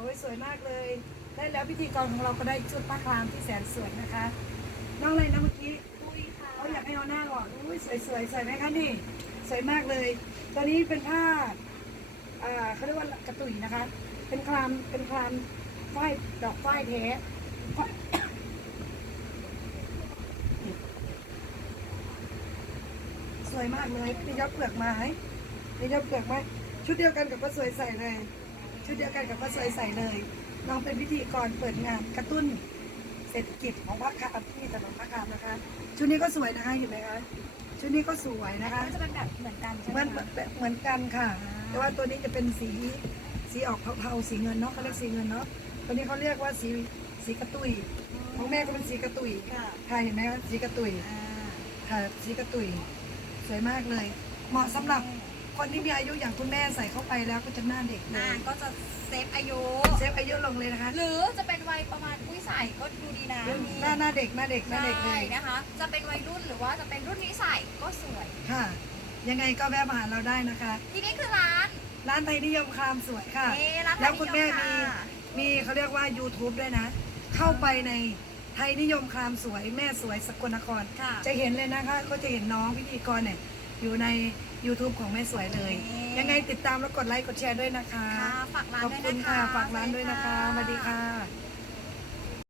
อ้ยสวยมากเลย ได้แล้วพิธีกรของเราก็ได้ชุดผ้าคลามที่แสนสวยนะคะ น้องอะไรนะเมื่อกี้ปุ้ยค่ะเขาอยากให้เอาหน้าก่อนอุ้ยสวยสวยสวยไหมคะนี่ สวยมากเลย ตัวนี้เป็นผ้าอ่าเขาเรียกว่ากระตุยนะคะ เป็นคลามเป็นคลามฝ้ายดอกฝ้ายแท้สวยมากเลยมียอดเปลือกไม้มียอดเปลือกไม้ชุดเดียวกันกับป้าสวยใส่เลย ชุดเดียวกันกับป้าสวยใส่เลย น้องเป็นพิธีกรเปิดงานกระตุ้นเศรษฐกิจของพระคามที่ถนนพระคามนะคะ ชุดนี้ก็สวยนะคะเห็นไหมคะชุดนี้ก็สวยนะคะมันจะเป็นแบบเหมือนกันใช่เหไหมมือนคะเหมือนกันค่ะ แต่ว่าตัวนี้จะเป็นสีสีออกเทาๆสีเงินเนาะเขาเรียกสีเงินเนาะตัวนี้เขาเรียกว่าสีสีกระตุยของแม่ก็เป็นสีกระตุยค่ะค่ะเห็นไหมคะสีกระตุย อ่าค่ะสีกระตุยสวยมากเลย เหมาะสำหรับ คนที่มีอายุอย่างคุณแม่ใส่เข้าไปแล้วก็จะหน้าเด็กเลอ่าย ก็จะเซฟอายุ เซฟอายุลงเลยนะคะหรือจะเป็นวัยประมาณปุ้ยใส่ก็ดูดีนะหน้าหน้าเด็กหน้าเด็กหน้าเด็กเลใช่ยนะคะ จะเป็นวัยรุ่นหรือว่าจะเป็นรุ่นนี้ใส่ก็สวย ค่ะ ยังไงก็แวะมาหาเราได้นะคะ ที่นี่คือร้านร้านไทยนิยมครามสวยค่ะ เอ๊ะร้านไทยแล้วคุณแม่นิยมมีค่ะมีเขาเรียกว่า YouTube ด้วยนะ เข้าไปในไทยนิยมครามสวยแม่สวยสกลนคร ค่ะ จะเห็นเลยนะคะก็จะเห็นน้องพิธีกรเนี่ย อยู่ใน YouTube ของแม่สวยเลยนี่ยังไงติดตามแล้วกดไลค์กดแชร์ด้วยนะคะค่ะฝากร้านขอบด้วยคุณนะคะค่ะฝากร้านด้วยนะคะสวัสดีค่ะ